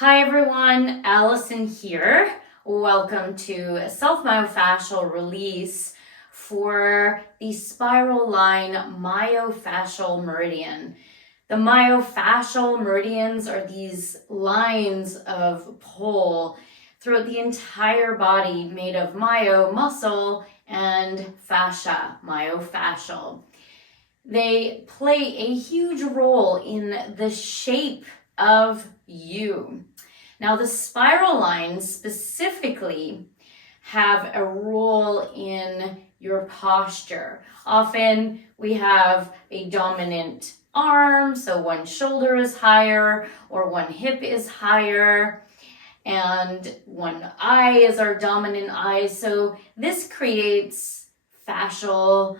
Hi everyone, Alyson here. Welcome to Self-myofascial release for the Spiral Line Myofascial Meridian. The myofascial meridians are these lines of pull throughout the entire body made of myo, muscle, and fascia, myofascial. They play a huge role in the shape of you. Now, the spiral lines specifically have a role in your posture. Often we have a dominant arm, so one shoulder is higher or one hip is higher, and one eye is our dominant eye. So this creates fascial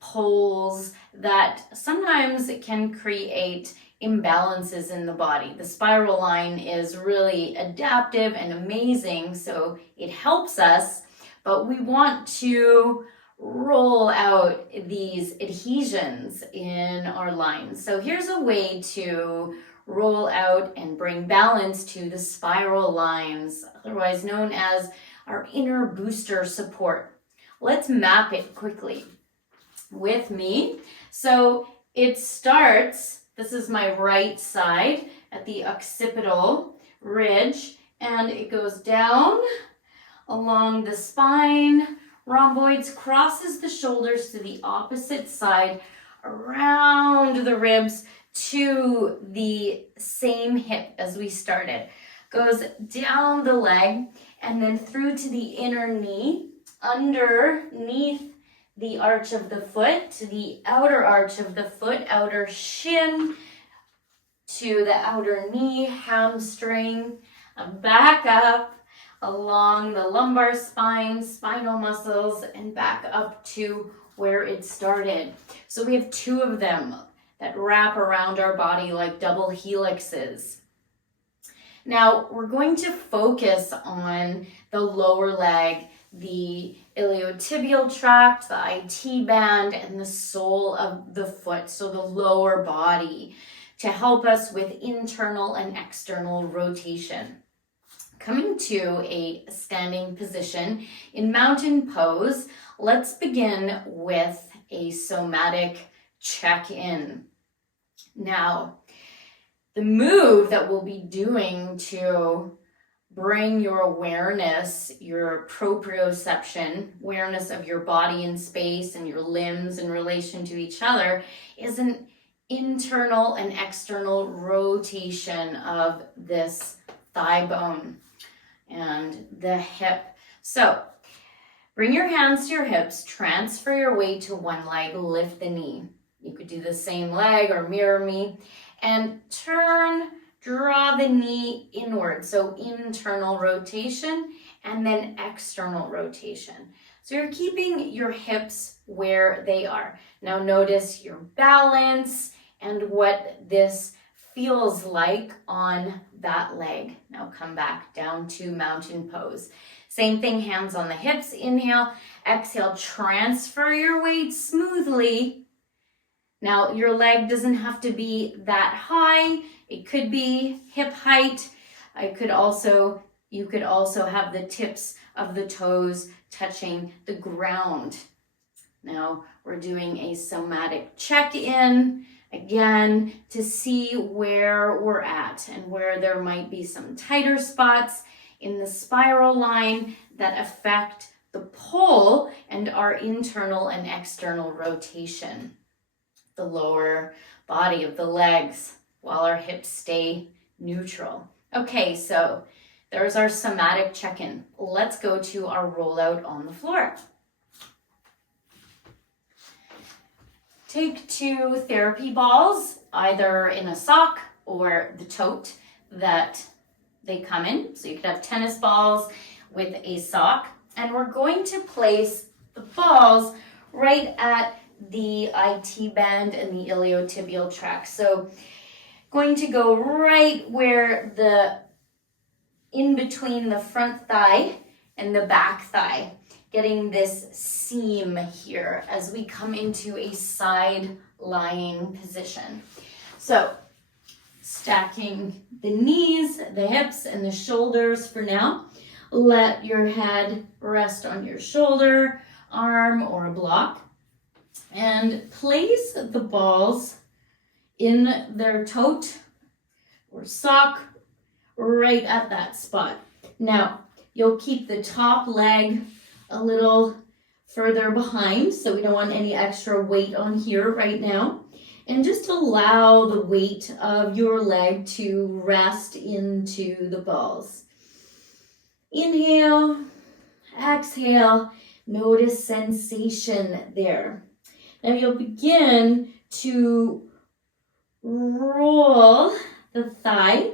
pulls that sometimes can create imbalances in the body. The spiral line is really adaptive and amazing, so it helps us, but we want to roll out these adhesions in our lines. So here's a way to roll out and bring balance to the spiral lines, otherwise known as our inner booster support. Let's map it quickly with me. So it starts, this is my right side at the occipital ridge, and it goes down along the spine, rhomboids, crosses the shoulders to the opposite side, around the ribs to the same hip as we started. Goes down the leg and then through to the inner knee, underneath the arch of the foot, to the outer arch of the foot, outer shin, to the outer knee, hamstring, back up along the lumbar spine, spinal muscles, and back up to where it started. So we have two of them that wrap around our body like double helixes. Now we're going to focus on the lower leg, the iliotibial tract, the IT band, and the sole of the foot, so the lower body, to help us with internal and external rotation. Coming to a standing position in mountain pose, let's begin with a somatic check-in. Now, the move that we'll be doing to bring your awareness, your proprioception, awareness of your body in space and your limbs in relation to each other, is an internal and external rotation of this thigh bone and the hip. So bring your hands to your hips, transfer your weight to one leg, lift the knee. You could do the same leg or mirror me, and draw the knee inward. So internal rotation and then external rotation. So you're keeping your hips where they are. Now notice your balance and what this feels like on that leg. Now come back down to mountain pose. Same thing, hands on the hips, inhale, exhale, transfer your weight smoothly. Now your leg doesn't have to be that high. It could be hip height. You could also have the tips of the toes touching the ground. Now we're doing a somatic check-in again to see where we're at and where there might be some tighter spots in the spiral line that affect the pull and our internal and external rotation. The lower body of the legs while our hips stay neutral. Okay, so there's our somatic check-in. Let's go to our rollout on the floor. Take two therapy balls, either in a sock or the tote that they come in. So you could have tennis balls with a sock. And we're going to place the balls right at the IT band and the iliotibial tract. So going to go right where in between the front thigh and the back thigh, getting this seam here as we come into a side lying position. So Stacking the knees, the hips, and the shoulders for now. Let your head rest on your shoulder, arm, or a block. And place the balls in their tote or sock right at that spot. Now, you'll keep the top leg a little further behind, so we don't want any extra weight on here right now. And just allow the weight of your leg to rest into the balls. Inhale, exhale, notice sensation there. Now you'll begin to roll the thigh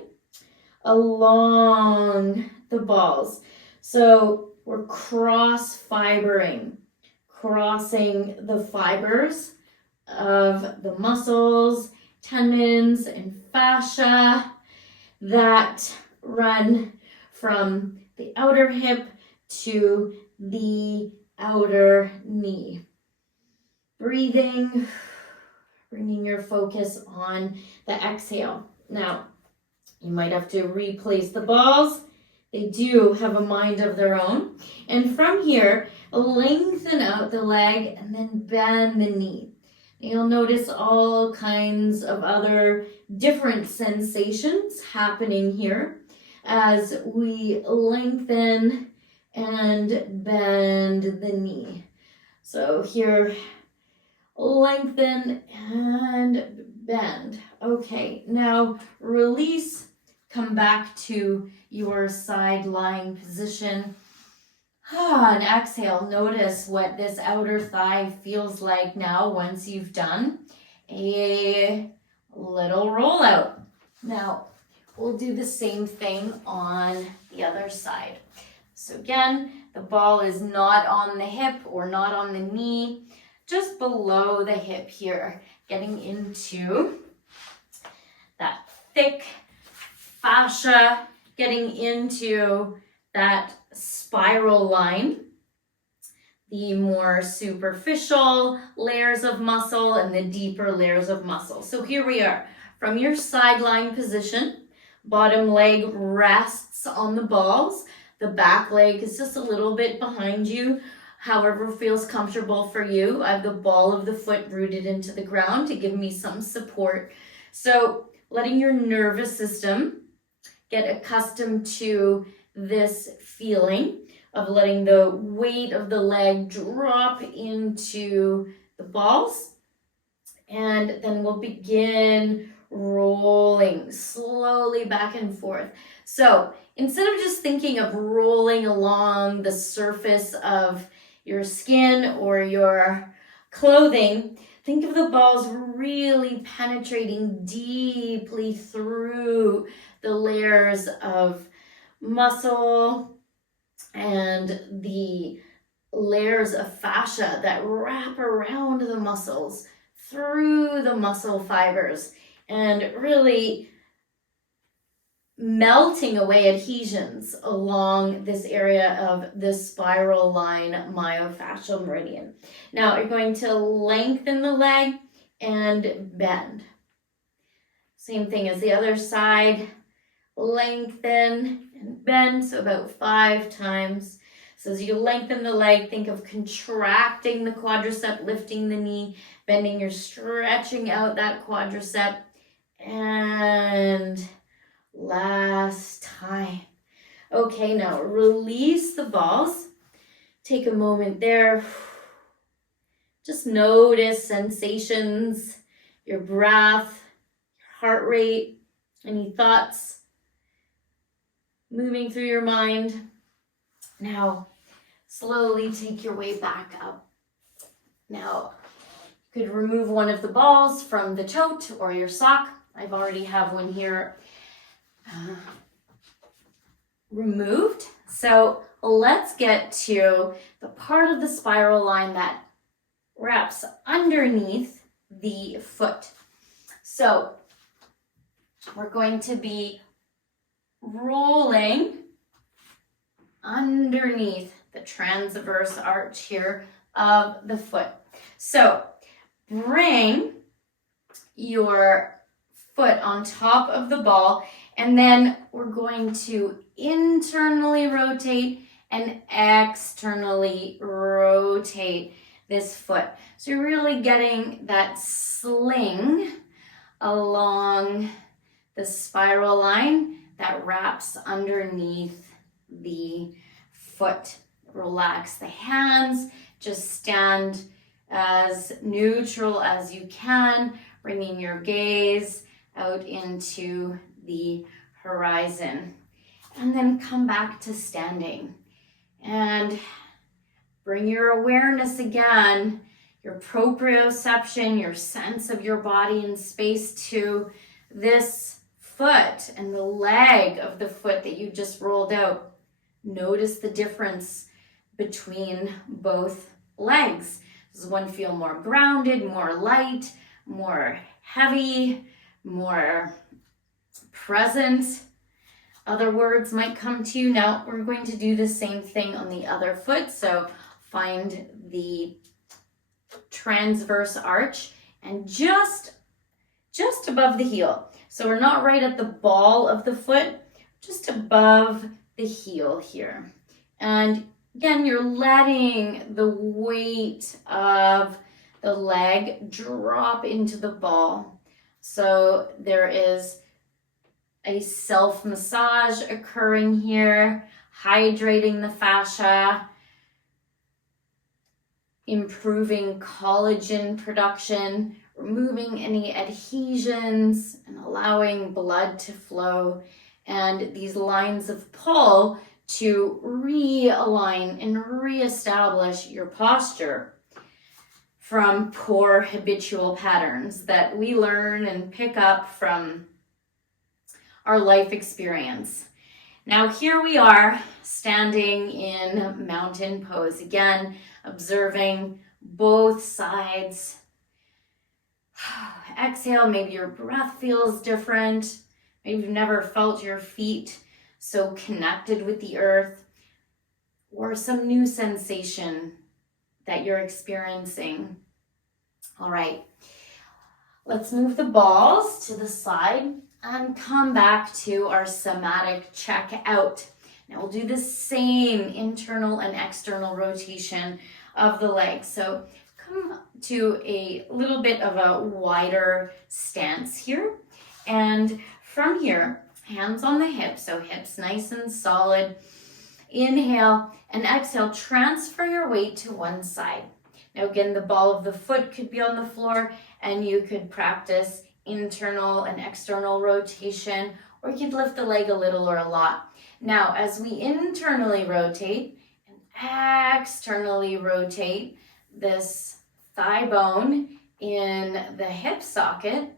along the balls. So we're crossing the fibers of the muscles, tendons, and fascia that run from the outer hip to the outer knee. Breathing, bringing your focus on the exhale. Now, you might have to replace the balls. They do have a mind of their own. And from here, lengthen out the leg and then bend the knee. You'll notice all kinds of other different sensations happening here as we lengthen and bend the knee. So here, lengthen and bend. Okay, now release, come back to your side lying position. And exhale, notice what this outer thigh feels like now once you've done a little rollout. Now, we'll do the same thing on the other side. So again, the ball is not on the hip or not on the knee, just below the hip here, getting into that thick fascia, getting into that spiral line, the more superficial layers of muscle and the deeper layers of muscle. So here we are, from your side lying position, bottom leg rests on the balls, the back leg is just a little bit behind you, however feels comfortable for you. I have the ball of the foot rooted into the ground to give me some support. So letting your nervous system get accustomed to this feeling of letting the weight of the leg drop into the balls. And then we'll begin rolling slowly back and forth. So instead of just thinking of rolling along the surface of your skin or your clothing, think of the balls really penetrating deeply through the layers of muscle and the layers of fascia that wrap around the muscles through the muscle fibers and really melting away adhesions along this area of the spiral line myofascial meridian. Now you're going to lengthen the leg and bend. Same thing as the other side. Lengthen and bend, so about 5 times. So as you lengthen the leg, think of contracting the quadricep, lifting the knee, bending, you're stretching out that quadricep. And last time. Okay, now release the balls. Take a moment there. Just notice sensations, your breath, your heart rate, any thoughts moving through your mind. Now, slowly take your way back up. Now, you could remove one of the balls from the tote or your sock. I've already have one here removed. So let's get to the part of the spiral line that wraps underneath the foot. So we're going to be rolling underneath the transverse arch here of the foot. So bring your foot on top of the ball, and then we're going to internally rotate and externally rotate this foot. So you're really getting that sling along the spiral line that wraps underneath the foot. Relax the hands, just stand as neutral as you can, bringing your gaze out into the horizon. And then come back to standing. And bring your awareness again, your proprioception, your sense of your body in space to this foot and the leg of the foot that you just rolled out. Notice the difference between both legs. Does one feel more grounded, more light, more heavy, more present? Other words might come to you. Now we're going to do the same thing on the other foot. So find the transverse arch and just above the heel. So we're not right at the ball of the foot, just above the heel here. And again, you're letting the weight of the leg drop into the ball. So there is a self-massage occurring here, hydrating the fascia, improving collagen production, removing any adhesions and allowing blood to flow, and these lines of pull to realign and reestablish your posture from poor habitual patterns that we learn and pick up from our life experience. Now here we are standing in mountain pose. Again, observing both sides. Exhale, maybe your breath feels different. Maybe you've never felt your feet so connected with the earth, or some new sensation that you're experiencing. All right, let's move the balls to the side and come back to our somatic check out. Now we'll do the same internal and external rotation of the legs. So come to a little bit of a wider stance here. And from here, hands on the hips, so hips nice and solid. Inhale and exhale, transfer your weight to one side. Now again, the ball of the foot could be on the floor and you could practice internal and external rotation, or you could lift the leg a little or a lot. Now, as we internally rotate and externally rotate this thigh bone in the hip socket,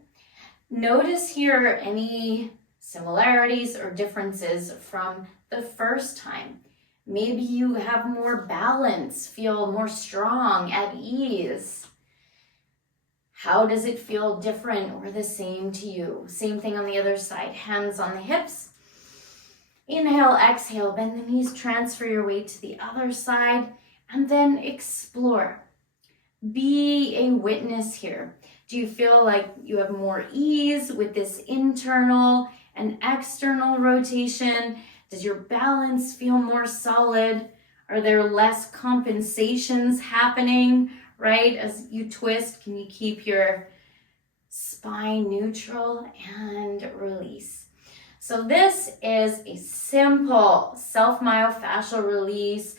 notice here any similarities or differences from the first time. Maybe you have more balance, feel more strong, at ease. How does it feel different or the same to you? Same thing on the other side. Hands on the hips. Inhale, exhale, bend the knees, transfer your weight to the other side, and then explore. Be a witness here. Do you feel like you have more ease with this internal and external rotation? Does your balance feel more solid? Are there less compensations happening, right? As you twist, can you keep your spine neutral and release? So this is a simple self-myofascial release,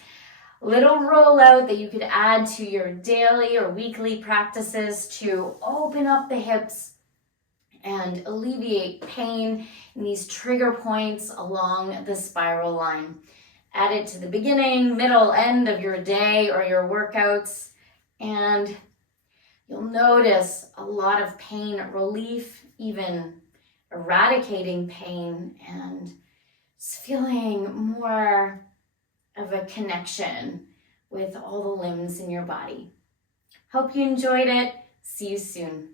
little rollout that you could add to your daily or weekly practices to open up the hips and alleviate pain in these trigger points along the spiral line. Add it to the beginning, middle, end of your day or your workouts, and you'll notice a lot of pain relief, even eradicating pain, and just feeling more of a connection with all the limbs in your body. Hope you enjoyed it. See you soon.